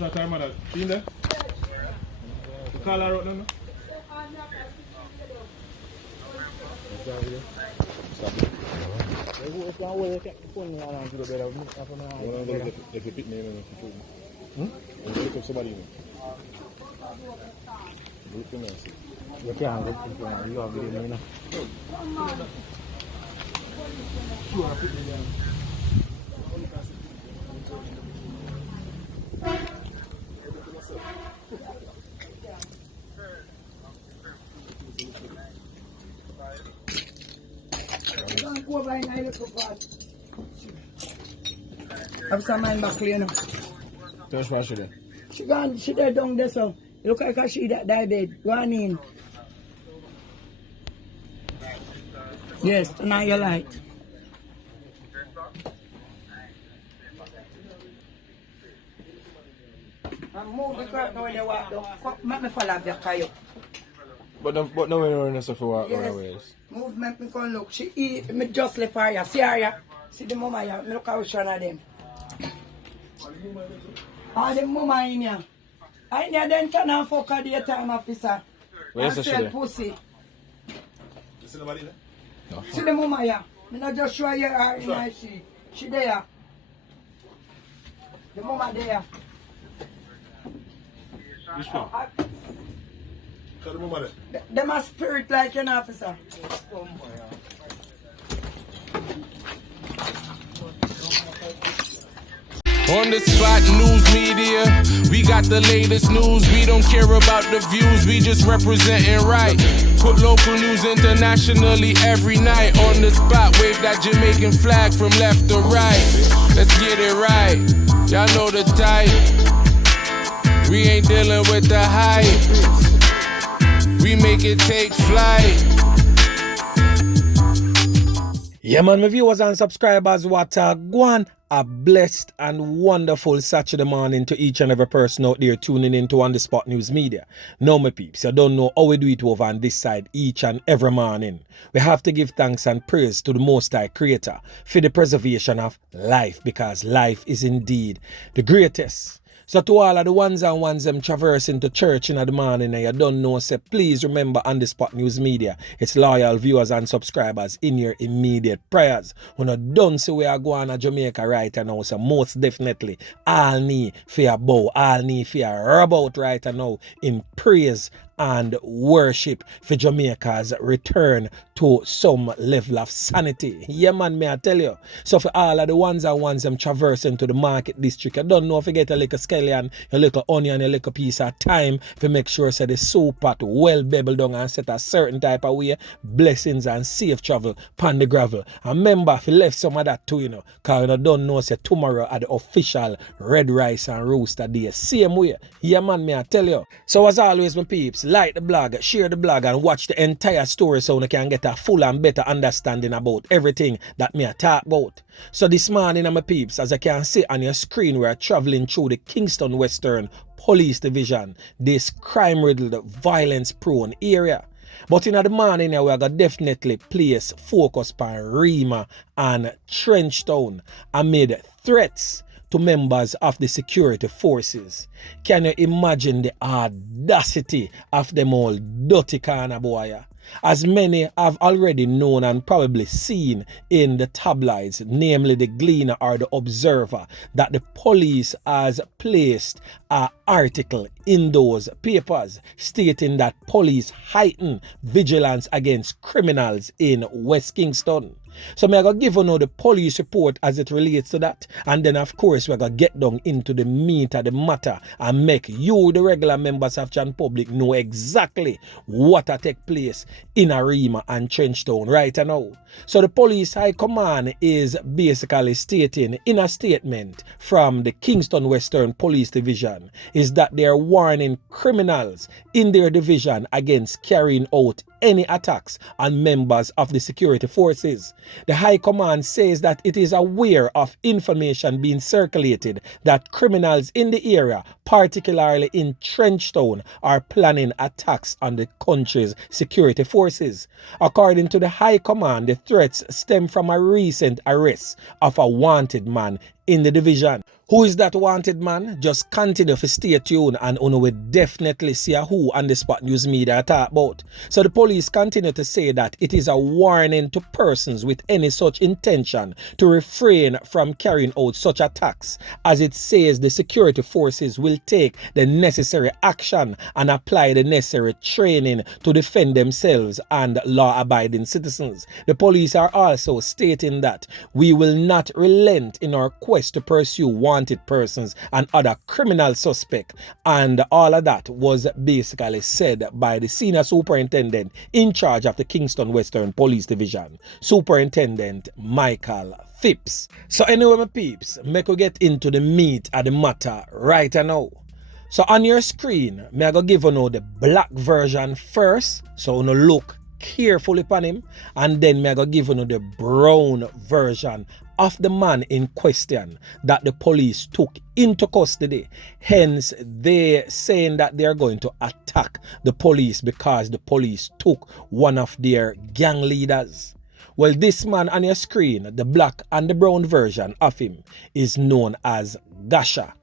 Not her mother. She in there? You call her out now? If you pick me, you look up somebody. You can't go to you have to do Have some man back clear now. Just wash it. She gone, she there down there so. You look like she that die bed. Go on in. Yes, turn on your light. And move the curtain when you walk down. Make me fall off your kayo. But no when you're running stuff for walk Yes. ways. Move, make me come look. She eat, me just left her here. See her here? See the mama here? Me look how she one of them. All the mama in here. I need them turn and fuck her daytime officer. Where's the sell shit? pussy. You see nobody there? No. See the mama here? Me not just show you her in her she. She there. The mama there. Which one? Tell the mama there. Them a spirit like an officer. On the spot, news media, we got the latest news. We don't care about the views, we just representing right. Put local news internationally every night. On the spot, wave that Jamaican flag from left to right. Let's get it right, y'all know the type. We ain't dealing with the hype, we make it take flight. Yeah, man, my viewers and subscribers, what a guan. A blessed and wonderful Saturday morning to each and every person out there tuning into On The Spot News Media. Now, my peeps, you don't know how we do it over on this side each and every morning. We have to give thanks and praise to the Most High Creator for the preservation of life, because life is indeed the greatest. So to all of the ones and ones them traversing to church in the morning and you don't know, say please remember On The Spot News Media, it's loyal viewers and subscribers in your immediate prayers. When you don't see where I go on a Jamaica right now, so most definitely all need for your bow, all need for your rub out right now in praise and worship for Jamaica's return to some level of sanity. Yeah, man, may I tell you. So for all of the ones and ones them traversing to the market district, you don't know if you get a little scallion, a little onion, a little piece of time to make sure so the soup pot well beveled down and set a certain type of way. Blessings and safe travel pan the gravel. And remember, if you left some of that too, because you don't know, say tomorrow at the official Red Rice and Rooster Day. Same way. Yeah, man, may I tell you. So as always, my peeps, like the blog, share the blog, and watch the entire story so you can get a full and better understanding about everything that me I talk about. So this morning, my peeps, as I can see on your screen, we are traveling through the Kingston Western Police Division, this crime-riddled, violence-prone area. But in the morning, we are going to definitely place focus on Rima and Trenchtown amid threats to members of the security forces. Can you imagine the audacity of them all dirty kind of boy? As many have already known and probably seen in the tabloids, namely the Gleaner or the Observer, that the police has placed an article in those papers stating that police heighten vigilance against criminals in West Kingston. So I'm going to give you now the police report as it relates to that. And then, of course, we're going to get down into the meat of the matter and make you, the regular members of Chan Public, know exactly what take place in Arima and Trenchtown right now. So the police high command is basically stating in a statement from the Kingston Western Police Division is that they are warning criminals in their division against carrying out any attacks on members of the security forces. The High Command says that it is aware of information being circulated that criminals in the area, particularly in Trenchtown, are planning attacks on the country's security forces. According to the High Command, the threats stem from a recent arrest of a wanted man in the division. Who is that wanted man? Just continue to stay tuned and you will definitely see who on the Spot News Media talk about. So the police continue to say that it is a warning to persons with any such intention to refrain from carrying out such attacks, as it says the security forces will take the necessary action and apply the necessary training to defend themselves and law-abiding citizens. The police are also stating that we will not relent in our quest to pursue wanted persons and other criminal suspects, and all of that was basically said by the senior superintendent in charge of the Kingston Western Police Division, Superintendent Michael Phipps. So anyway, my peeps, make we get into the meat of the matter right now. So on your screen, I go give you the black version first, so you look carefully upon him, and then I go give you the brown version of the man in question that the police took into custody. Hence, they saying that they are going to attack the police because the police took one of their gang leaders. Well, this man on your screen, the black and the brown version of him, is known as Gasha.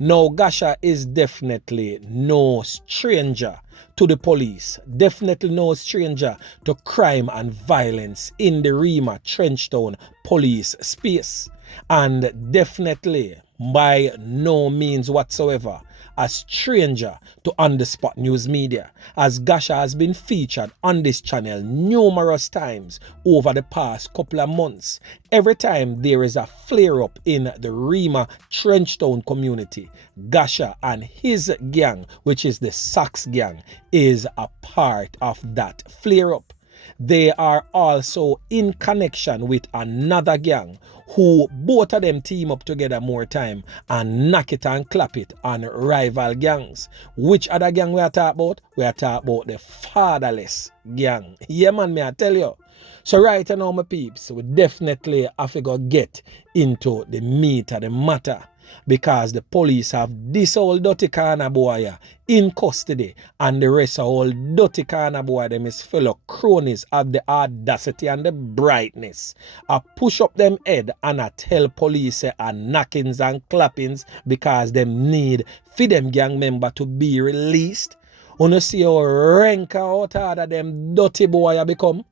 Now, Gasha is definitely no stranger to the police, definitely no stranger to crime and violence in the Rima Trenchtown police space, and definitely by no means whatsoever a stranger to On The Spot News Media, as Gasha has been featured on this channel numerous times over the past couple of months. Every time there is a flare-up in the Rima Trenchtown community, Gasha and his gang, which is the SoX gang, is a part of that flare-up. They are also in connection with another gang who both of them team up together more time and knock it and clap it on rival gangs. Which other gang we are talking about? We are talking about the fatherless gang. Yeah man, may I tell you. So right now, my peeps, we definitely have to go get into the meat of the matter, because the police have this old dirty corner boy in custody, and the rest of all dirty corner boy them is fellow cronies have the audacity and the brightness. I push up them head and I tell police knockings and clappings because them need for them gang member to be released. Wanna see how rank out of them dirty boy I become?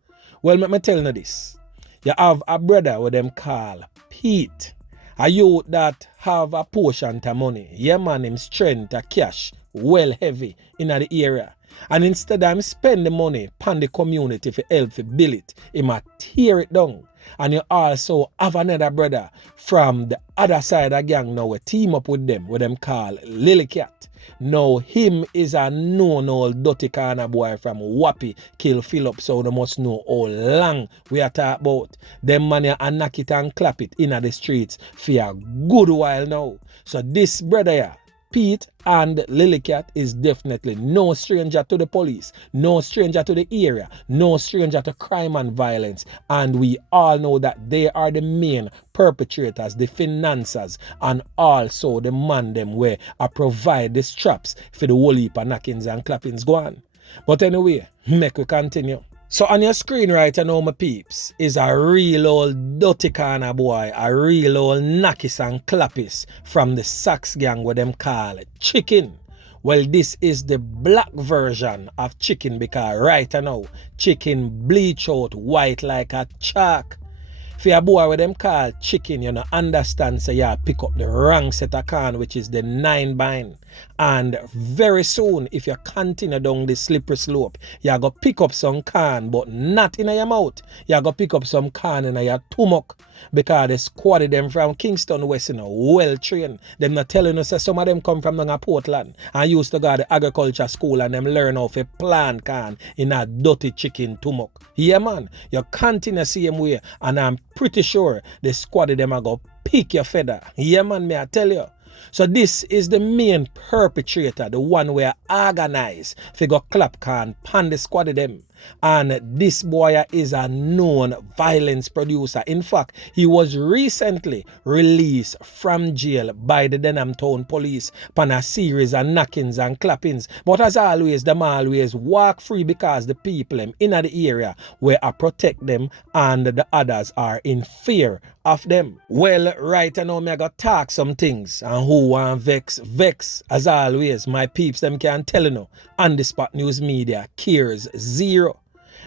Well, let me tell you this. You have a brother with them call Pete. A youth that have a portion of money. Yeah man, him strength a cash well heavy in the area. And instead of him spend the money upon the community for help to build it, he might tear it down. And you also have another brother from the other side of the gang now, we team up with them call Lily Cat. Now him is a known old dirty corner boy from Wappy kill Philip, so they must know how long we are talking about. Them man a knock it and clap it in the streets for a good while now. So this brother here, Pete and Lily Cat, is definitely no stranger to the police, no stranger to the area, no stranger to crime and violence, and we all know that they are the main perpetrators, the financiers, and also the man them where I provide the straps for the whole heap of knockings and clappings go on. But anyway, make we continue. So on your screen right now, my peeps, is a real old dirty corner boy, a real old knockis and clappis from the SoX gang where them call Chicken. Well, this is the black version of Chicken, because right now, Chicken bleach out white like a chalk. For a boy with them call Chicken, you know, understand, so you pick up the wrong set of can, which is the 9 bind. And very soon, if you continue down the slippery slope, you go pick up some can, but not in your mouth. You go pick up some can in your stomach, because they squatted them from Kingston West, you know, well trained. Them not telling us that some of them come from Portland and used to go to the agriculture school and them learn how to plant can in a dirty chicken stomach. Yeah man, you continue same way, and I'm pretty sure the squad of them are going to pick your feather. Yeah man, may I tell you. So this is the main perpetrator, the one where organize for go clap can pan the squad of them. And this boy is a known violence producer. In fact, he was recently released from jail by the Denham Town Police upon a series of knockings and clappings. But as always, them always walk free because the people in the area where I protect them and the others are in fear of them. Well, right now, me I got talk some things and who want vex. As always, my peeps them can tell you on the Spot News Media cares zero.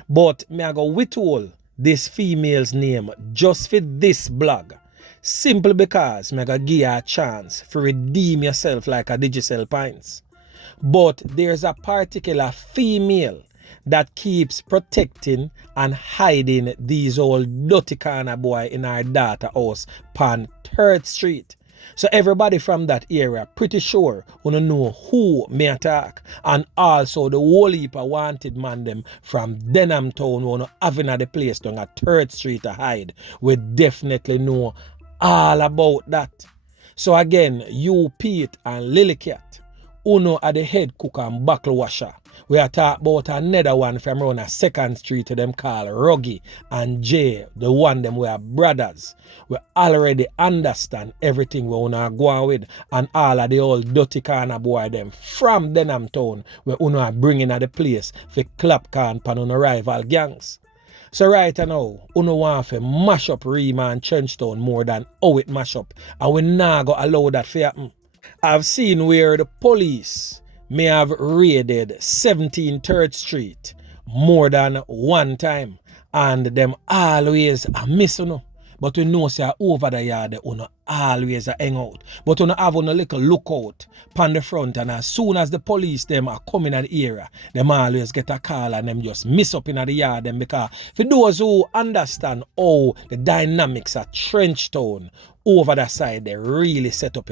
But me I go withhold this female's name just for this blog. Simply because me I go give her a chance to redeem yourself like a digital pints. But there's a particular female that keeps protecting and hiding these old dirty corner boy in our daughter house pan 3rd Street. So everybody from that area pretty sure wanna know who me attack, and also the whole heap of wanted man them from Denham town wanna having at the place down at 3rd Street to hide. We definitely know all about that. So again, you Pete and Lilycat, uno are the head cook and buckle washer. We are talking about another one from around a 2nd Street to them called Ruggy and Jay, the one them we are brothers. We already understand everything we wanna go on with, and all of the old dirty corner boy them from Denham town we are bringing at the place for clap can pan on rival gangs. So right now, uno want to mash up Rima and Trenchtown more than how it mash up, and we not go allow that to happen. I've seen where the police may have raided 17 3rd Street more than one time, and them always a miss But we know say over the yard they always a hang out. But we have a little lookout pan the front, and as soon as the police them are coming in the area, them always get a call and them just miss up in the yard them, because for those who understand how the dynamics of Trenchtown over the side they really set up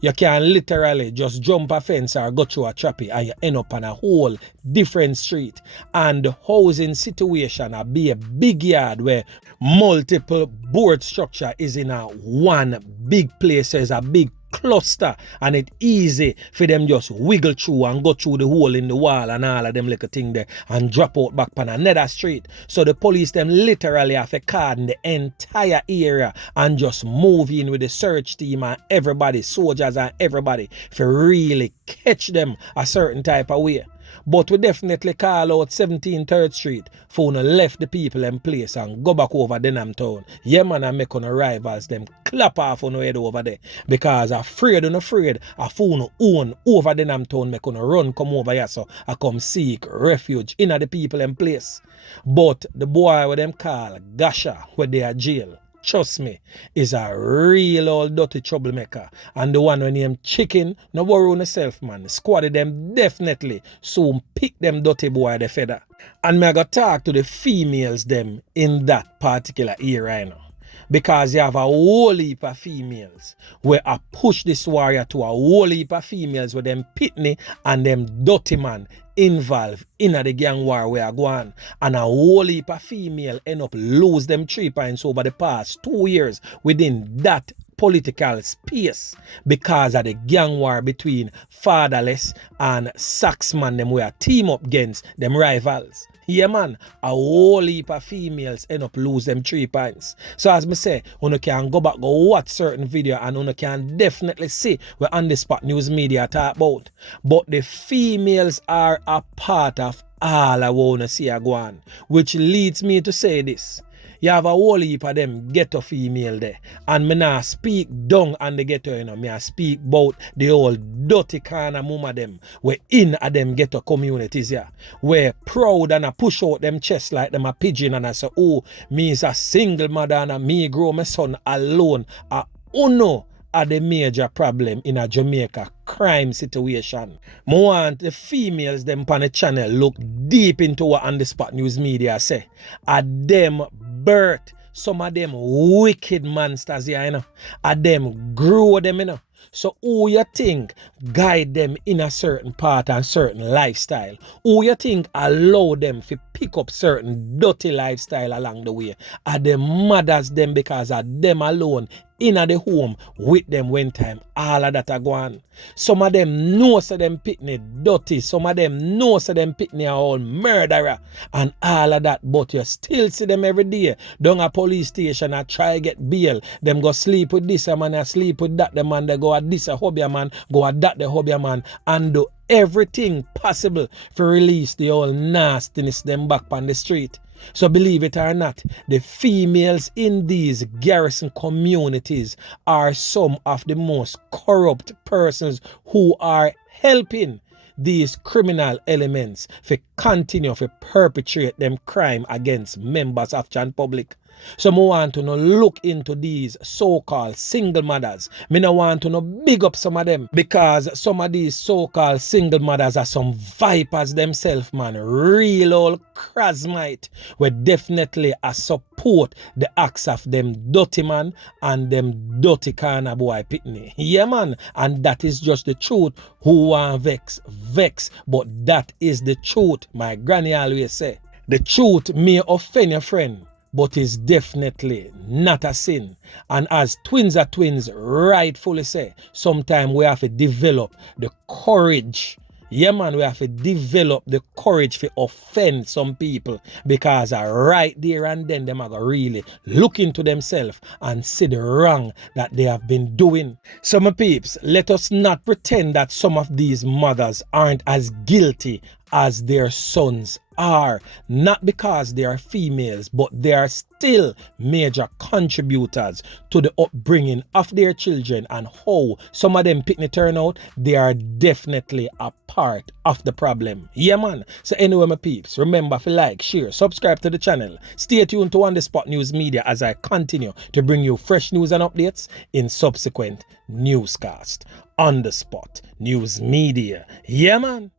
You can literally just jump a fence or go through a trappy and you end up on a whole different street. And the housing situation will be a big yard where multiple board structure is in a one big place. So it's a big cluster, and it's easy for them just wiggle through and go through the hole in the wall and all of them little thing there and drop out back on another street. So the police them literally have to cordon the entire area and just move in with the search team and everybody, soldiers and everybody, for really catch them a certain type of way. But we definitely call out 17 3rd Street for una left the people in place and go back over Denham town. Yeah man, and make on rivals them clap off on head over there. Because afraid a phone own over Denham town make on run come over here so I come seek refuge in the people in place. But the boy with them call Gasha where they are jail, trust me, is a real old dirty troublemaker. And the one when him chicken, no worry on yourself, man. Squad them definitely soon pick them dirty boy the feather. And me I go talk to the females them in that particular area now. Because you have a whole heap of females where I push this warrior to a whole heap of females with them pitney and them dirty man involved in the gang war where I go on. And a whole heap of female end up lose them 3 points over the past 2 years within that political space because of the gang war between Fatherless and SoX man them where team up against them rivals. Yeah man, a whole heap of females end up lose them 3 points. So as me say, you can go back, go watch certain video and you can definitely see what on the Spot News Media talk about. But the females are a part of all I want to see a go on, which leads me to say this. You have a whole heap of them ghetto female there. And me nah speak down on the ghetto, you know. Me I speak about the old dirty kind of mama them. Where in a them ghetto communities, yeah. Where proud and I push out them chest like them a pigeon and I say, oh, me is a single mother and me grow my son alone. Uno are the major problem in a Jamaica crime situation. I want the females them on the channel look deep into what on the Spot News Media say. A them birth some of them wicked monsters here, you know. A them grow them, you know. So who you think guide them in a certain path and certain lifestyle? Who you think allow them to pick up certain dirty lifestyle along the way? Are the mothers them because of them alone in the home with them when time all of that are gone. Some of them know so them pitney dirty. Some of them know so them pitney are all murderer and all of that, but you still see them every day down a police station and try get bail. Them go sleep with this man and sleep with that the man. They go at this a hobby man, go at that the hobby man, and do everything possible for release the old nastiness them back on the street. So believe it or not, the females in these garrison communities are some of the most corrupt persons who are helping these criminal elements to continue to perpetrate them crime against members of the public. So I want to know look into these so-called single mothers. Me no want to know big up some of them because some of these so-called single mothers are some vipers themselves, man. Real old crasmite. We definitely support the acts of them dirty man and them dirty kind of boy pitney. Yeah, man. And that is just the truth. Who want vex, vex. But that is the truth. My granny always say. The truth may offend your friend, but is definitely not a sin. And as twins are twins rightfully say, sometimes we have to develop the courage. Yeah, man, we have to develop the courage to offend some people because right there and then them are going to really look into themselves and see the wrong that they have been doing. So my peeps, let us not pretend that some of these mothers aren't as guilty as their sons are, not because they are females, but they are still major contributors to the upbringing of their children, and how some of them picnic turn out, they are definitely a part of the problem. Yeah, man. So anyway, my peeps, remember to like, share, subscribe to the channel. Stay tuned to On The Spot News Media as I continue to bring you fresh news and updates in subsequent newscast. On The Spot News Media. Yeah, man.